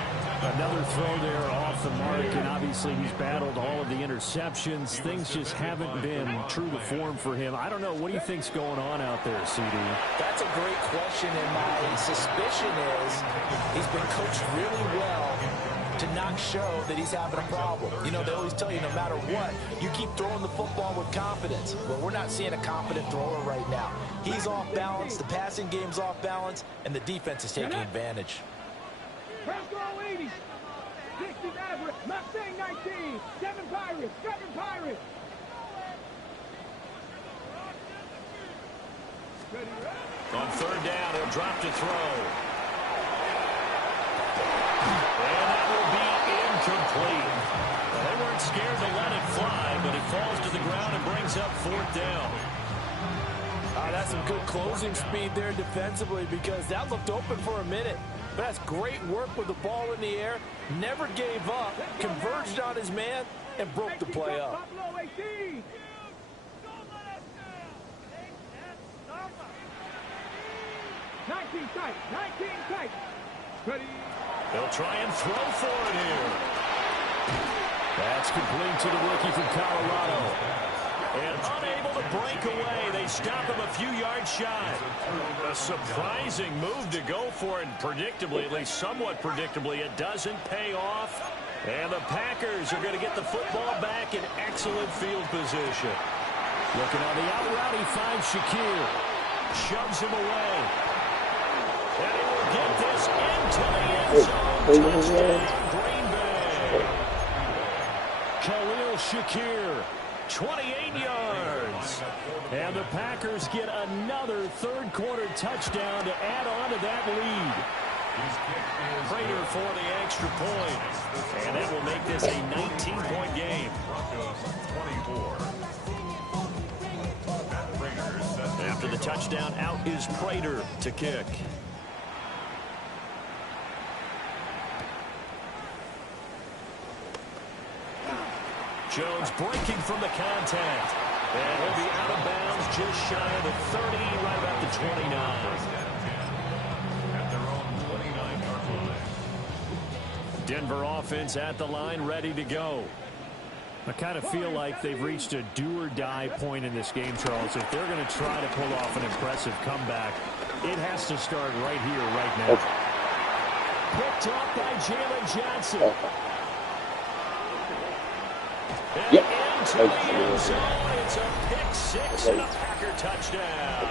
Another throw there off the mark, and obviously he's battled all of the interceptions. Things just haven't been true to form for him. I don't know. What do you think's going on out there, CD? That's a great question, and my suspicion is he's been coached really well to not show that he's having a problem. You know, they always tell you no matter what, you keep throwing the football with confidence. Well, we're not seeing a confident thrower right now. He's off balance, the passing game's off balance, and the defense is taking advantage. Bravo 80. 60 Maverick. Mustang 19. 7 Pirates. 7 Pirates. On third down, he'll drop to throw. And that will be incomplete. They weren't scared to let it fly, but it falls to the ground and brings up fourth down. That's some good closing speed there defensively because that looked open for a minute. But that's great work with the ball in the air. Never gave up, converged on his man, and broke the play up. 19 tight. 19 tight. Ready. They'll try and throw for it here. That's complete to the rookie from Colorado. And unable to break away. They stop him a few yards shy. A surprising move to go for it. Predictably, at least somewhat predictably, it doesn't pay off. And the Packers are going to get the football back in excellent field position. Looking on the out route, he finds Shakir. Shoves him away. And he will get this into the end zone. Touchdown, Green Bay. Khalil Shakir, 28 yards. And the Packers get another third-quarter touchdown to add on to that lead. Prater for the extra point. And that will make this a 19-point game. After the touchdown, out is Prater to kick. Jones breaking from the contact. And he'll be out of bounds just shy of the 30, right about the 29. Denver offense at the line, ready to go. I kind of feel like they've reached a do-or-die point in this game, Charles. If they're going to try to pull off an impressive comeback, it has to start right here, right now. Picked up by Jalen Johnson. And into the end zone. It's a pick six and a Packer touchdown.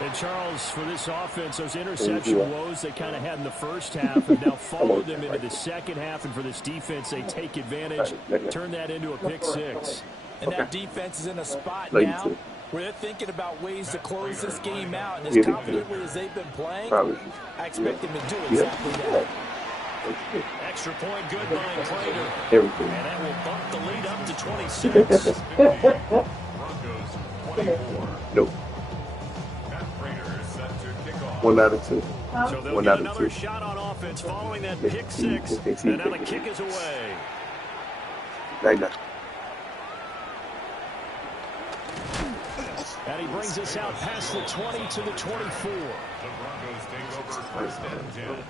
And Charles, for this offense, those interception woes they kind of had in the first half have now followed them into the second half. And for this defense, they take advantage, turn that into a pick six. And that defense is in a spot now where they're thinking about ways to close this game out. And as confidently as they've been playing, I expect them to do exactly that. Extra point good by Prater. And that will bump the lead up to 26. Nope. 1 out of 2. So they'll get another shot on offense following that pick six. And now the kick is away. And he brings us out past the 20 to the 24. The Broncos take over first and 10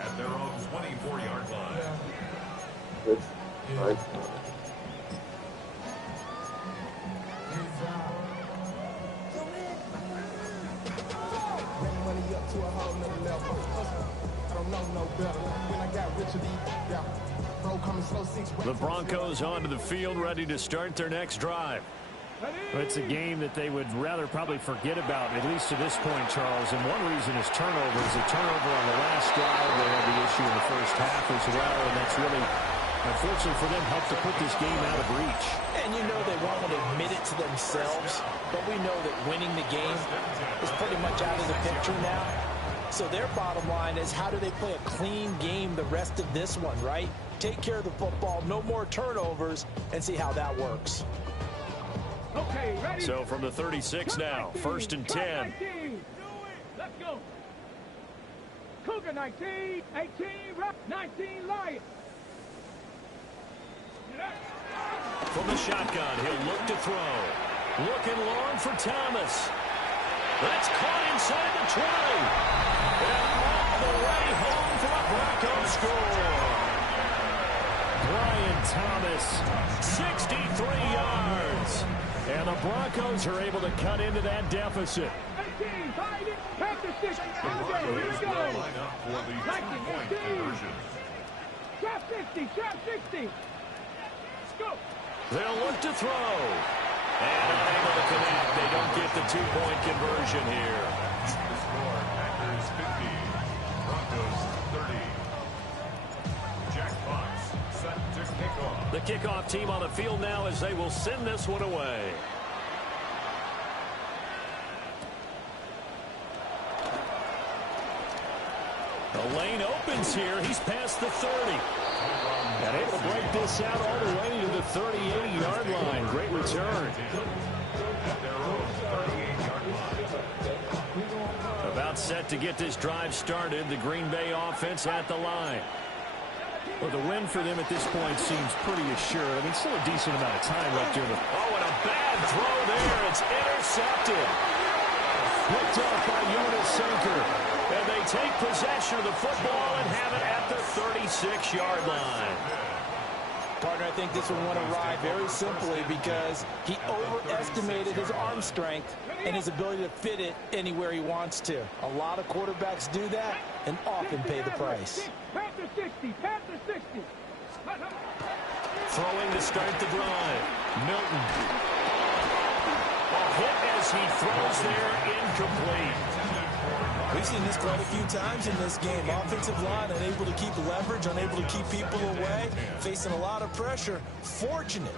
at their own 24-yard line. The Broncos onto the field, ready to start their next drive. It's a game that they would rather probably forget about, at least to this point, Charles. And one reason is turnovers. A turnover on the last drive. They had the issue in the first half as well, and that's really, unfortunately for them, helped to put this game out of reach. And you know they won't admit it to themselves, but we know that winning the game is pretty much out of the picture now. So their bottom line is, how do they play a clean game the rest of this one, right? Take care of the football, no more turnovers, and see how that works. Okay, ready? So from the 36 now, 1st and 10. Let's go. Cougar 19, 18, 19, Lions. From the shotgun, he'll look to throw. Looking long for Thomas. That's caught inside the 20. And all the way home for a Broncos score. Brian Thomas, 63 yards. And the Broncos are able to cut into that deficit. 18, fight it, back to 6. Here we go. Line up for the 2-point conversion. Trap 60, trap 60. Let's go. They'll look to throw. And unable to connect. They don't get the 2-point conversion here. The score, Packers 50, Broncos 30. Jack Fox set to kick off. The kickoff team on the field now as they will send this one away. The lane opens here. He's past the 30. And able to break this out all the way to the 38-yard line. Great return. About set to get this drive started. The Green Bay offense at the line. Well, the win for them at this point seems pretty assured. I mean, still a decent amount of time left here. Oh, and a bad throw there. It's intercepted. Picked off by Jonas Sinker. And they take possession of the football and have it at the 36-yard line. Partner, I think this one went awry very simply because he overestimated his arm strength and his ability to fit it anywhere he wants to. A lot of quarterbacks do that and often pay the price. Panther 60, Panther 60. Throwing to start the drive. Milton. hit as he throws there, incomplete. We've seen this quite a few times in this game. Offensive line unable to keep leverage, unable to keep people away, facing a lot of pressure. Fortunate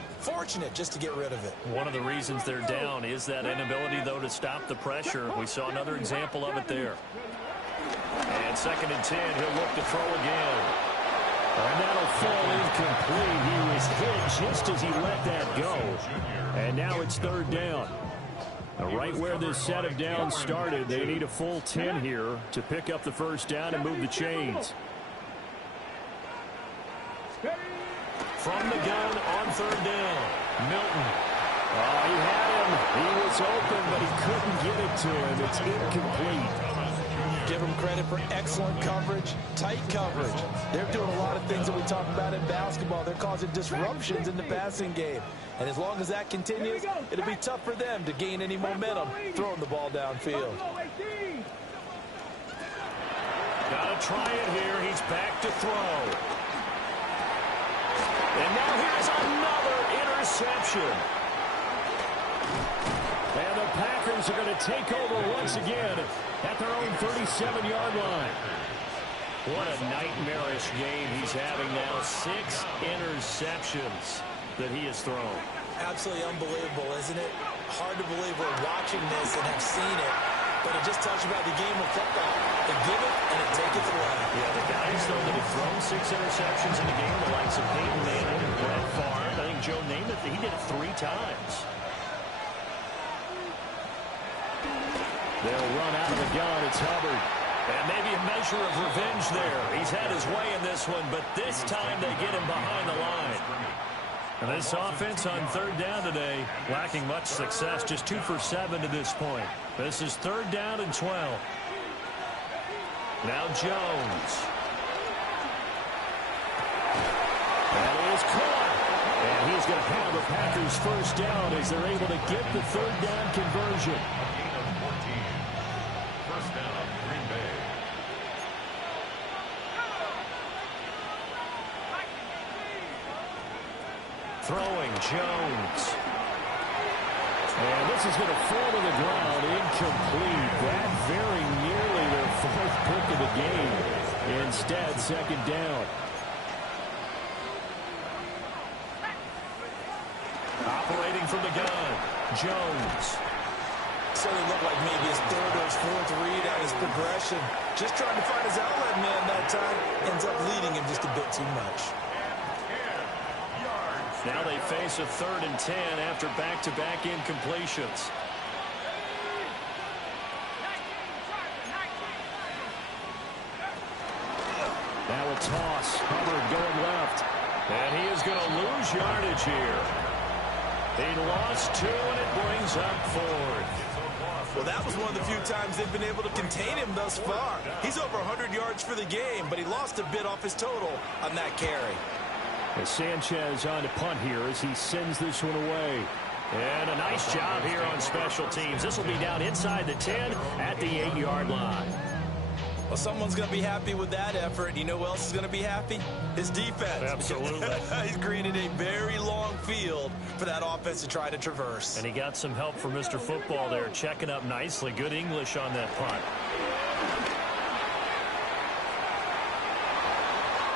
just to get rid of it. One of the reasons they're down is that inability, though, to stop the pressure. We saw another example of it there. And 2nd and 10, he'll look to throw again. And that'll fall incomplete. He was hit just as he let that go. And now it's 3rd down. Right where this set of downs started, they need a full 10 here to pick up the 1st down and move the chains. From the gun on 3rd down, Milton. Oh, he had him. He was open, but he couldn't get it to him. It's incomplete. Give them credit for excellent coverage, tight coverage. They're doing a lot of things that we talk about in basketball. They're causing disruptions in the passing game. And as long as that continues, it'll be tough for them to gain any momentum throwing the ball downfield. Gotta try it here. He's back to throw. And now here's another interception. And the Packers are going to take over once again at their own 37-yard line. What a nightmarish game he's having now. 6 interceptions that he has thrown. Absolutely unbelievable, isn't it? Hard to believe we're watching this and have seen it, but it just tells you about the game of football. They give it and it take it away. Yeah, the guys, though, that have thrown 6 interceptions in the game, the likes of Peyton Manning and Brett Favre, I think Joe Namath, he did it 3 times. They'll run out of the gun. It's Hubbard. And maybe a measure of revenge there. He's had his way in this one, but this time they get him behind the line. And this offense on 3rd down today, lacking much success, just 2 for 7 to this point. This is 3rd down and 12. Now Jones. That is caught. And he's going to have the Packers 1st down as they're able to get the 3rd down conversion. Throwing Jones. And this is going to fall to the ground, incomplete. That very nearly their 4th pick of the game. Instead, 2nd down. Operating from the gun, Jones. Certainly looked like maybe his 3rd or his 4th read on his progression. Just trying to find his outlet man that time. Ends up leading him just a bit too much. Now they face a 3rd and 10 after back-to-back incompletions. Now a toss. Hubbard going left. And he is going to lose yardage here. He lost 2, and it brings up 4th. Well, that was one of the few times they've been able to contain him thus far. He's over 100 yards for the game, but he lost a bit off his total on that carry. As Sanchez on to punt here as he sends this one away. And a nice job here on special teams. This will be down inside the 10 at the 8-yard line. Well, someone's going to be happy with that effort. You know who else is going to be happy? His defense. Absolutely. He's created a very long field for that offense to try to traverse. And he got some help from Mr. Football there, checking up nicely. Good English on that punt.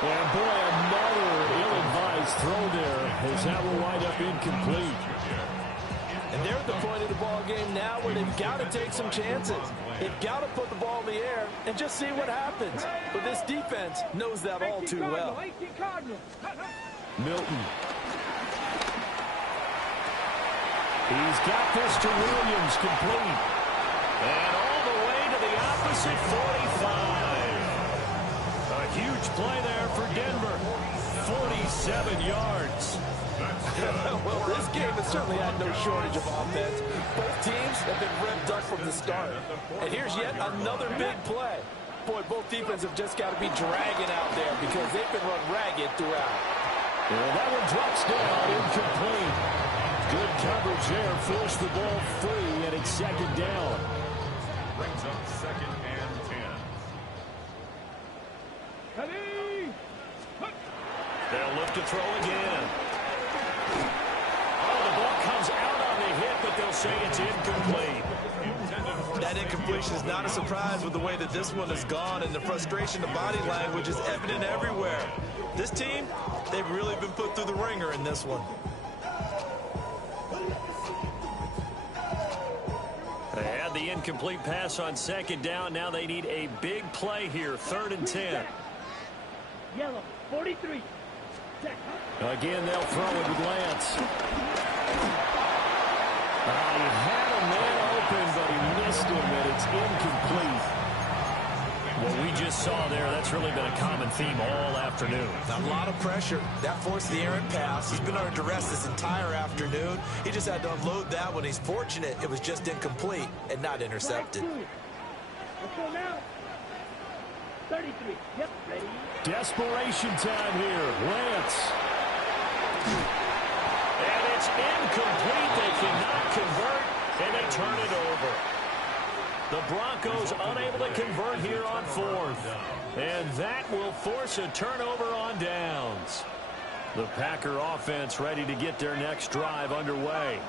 And boy, another ill-advised throw there as that will wind up incomplete. And they're at the point of the ball game now where they've got to take some chances. They've got to put the ball in the air and just see what happens. But this defense knows that all too well. Milton. He's got this to Williams, complete. And all the way to the opposite 45. A huge play there for Denver. 47 yards. Well, this game has certainly had no shortage of offense. Both teams have been revved up from the start. And here's yet another big play. Boy, both defenses have just got to be dragging out there because they've been run ragged throughout. Well, that one drops down, incomplete. Good coverage there, forced the ball free, and it's 2nd down. Brings up 2nd and 10. They'll look to throw again. Oh, the ball comes out on the hit, but they'll say it's incomplete. That incompletion is not a surprise with the way that this one has gone, and the frustration, the body language is evident everywhere. This team, they've really been put through the ringer in this one. They had the incomplete pass on second down. Now they need a big play here, 3rd and 10. Yellow, 43. Again, they'll throw it with Lance. He had a man open, but he missed him, and it's incomplete. What we just saw there, that's really been a common theme all afternoon. A lot of pressure. That forced the errant pass. He's been under duress this entire afternoon. He just had to unload that one. He's fortunate it was just incomplete and not intercepted. Let's go now. 33. Yep, ready. Desperation time here. Lance. And it's incomplete. They cannot convert, and they turn it over. The Broncos unable to convert here on 4th. And that will force a turnover on downs. The Packer offense ready to get their next drive underway.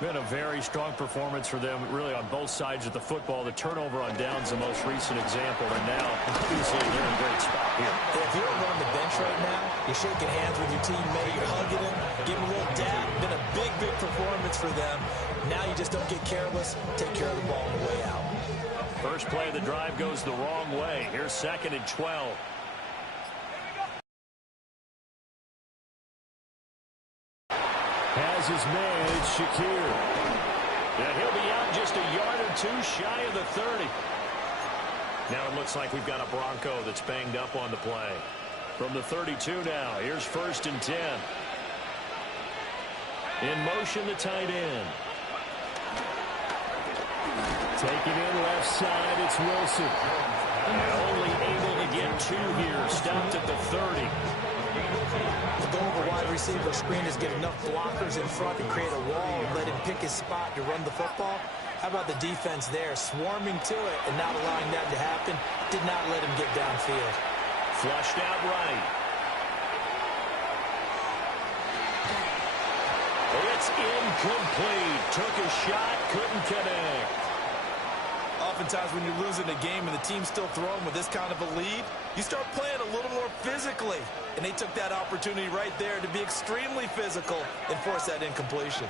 Been a very strong performance for them, really, on both sides of the football. The turnover on downs, the most recent example, and now, obviously, they're in a great spot here. If you're on the bench right now, you're shaking hands with your teammate, you're hugging him, giving a little dab. Been a big, big performance for them. Now you just don't get careless. Take care of the ball on the way out. First play of the drive goes the wrong way. Here's 2nd and 12. Has his man, it's Shakir. And he'll be out just a yard or two shy of the 30. Now it looks like we've got a Bronco that's banged up on the play. From the 32 now, here's 1st and 10. In motion, the tight end. Taking in left side, it's Wilson. And only able to get 2 here, stopped at the 30. The goal of a wide receiver screen is get enough blockers in front to create a wall and let him pick his spot to run the football. How about the defense there, swarming to it and not allowing that to happen? Did not let him get downfield. Flushed out right. It's incomplete. Took a shot, couldn't connect. Oftentimes when you're losing a game and the team's still throwing with this kind of a lead, you start playing a little more physically. And they took that opportunity right there to be extremely physical and force that incompletion.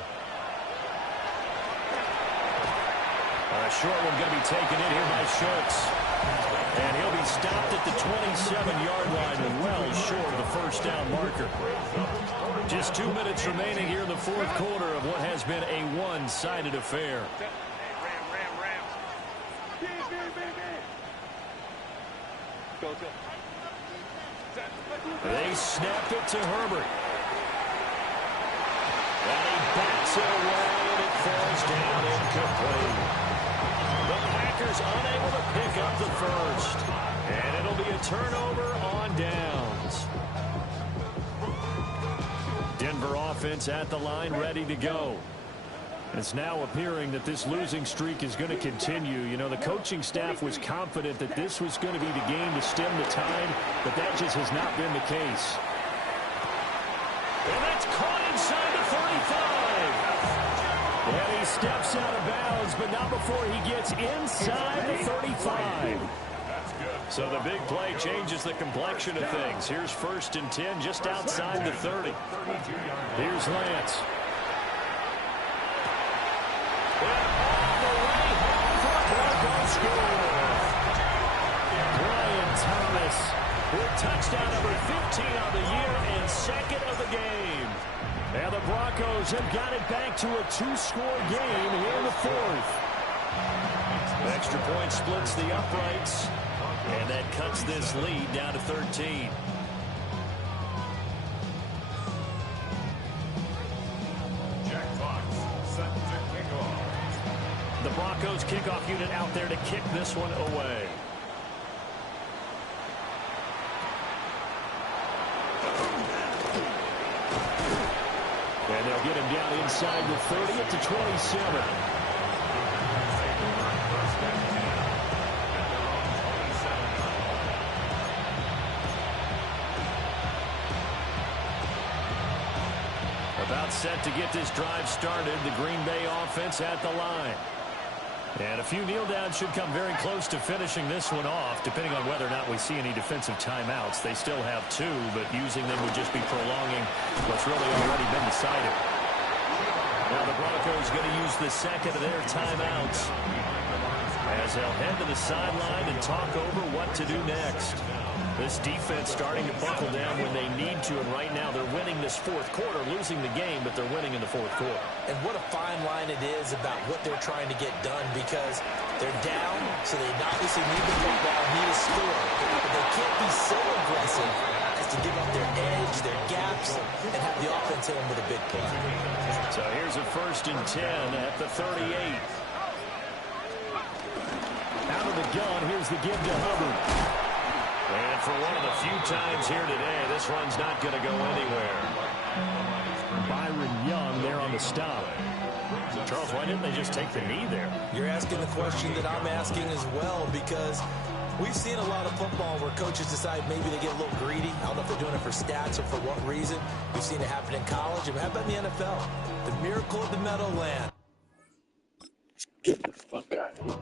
A short one going to be taken in here by Schultz. And he'll be stopped at the 27-yard line, well short of the first down marker. Just 2 minutes remaining here in the 4th quarter of what has been a one-sided affair. They snap it to Herbert. And he backs it away, and it falls down incomplete. The Packers unable to pick up the first. And it'll be a turnover on downs. Denver offense at the line, ready to go. It's now appearing that this losing streak is going to continue. You know, the coaching staff was confident that this was going to be the game to stem the tide, but that just has not been the case. And that's caught inside the 35. And he steps out of bounds, but not before he gets inside the 35. So the big play changes the complexion of things. Here's 1st and 10 just outside the 30. Here's Lance. Brian Thomas with touchdown number 15 on the year and 2nd of the game. And the Broncos have got it back to a 2-score game here in the 4th. Extra point splits the uprights, and that cuts this lead down to 13. The Broncos kickoff unit out there to kick this one away. And they'll get him down inside the 30 at the 27. About set to get this drive started. The Green Bay offense at the line. And a few kneel downs should come very close to finishing this one off, depending on whether or not we see any defensive timeouts. They still have 2, but using them would just be prolonging what's really already been decided. Now the Broncos going to use the second of their timeouts as they'll head to the sideline and talk over what to do next. This defense starting to buckle down when they need to, and right now they're winning this fourth quarter, losing the game, but they're winning in the fourth quarter. And what a fine line it is about what they're trying to get done, because they're down, so they obviously need the football, need a score, but they can't be so aggressive as to give up their edge, their gaps, and have the offense hit them with a big play. So here's a 1st and 10 at the 38. Out of the gun, here's the give to Hubbard. And for one of the few times here today, this run's not going to go anywhere. Byron Young there on the stop. Charles, why didn't they just take the knee there? You're asking the question that I'm asking as well, because we've seen a lot of football where coaches decide maybe they get a little greedy. I don't know if they're doing it for stats or for what reason. We've seen it happen in college. And how about in the NFL? The miracle of the Meadowland. Get the fuck out of here.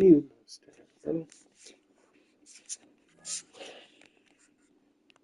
You must have, bro.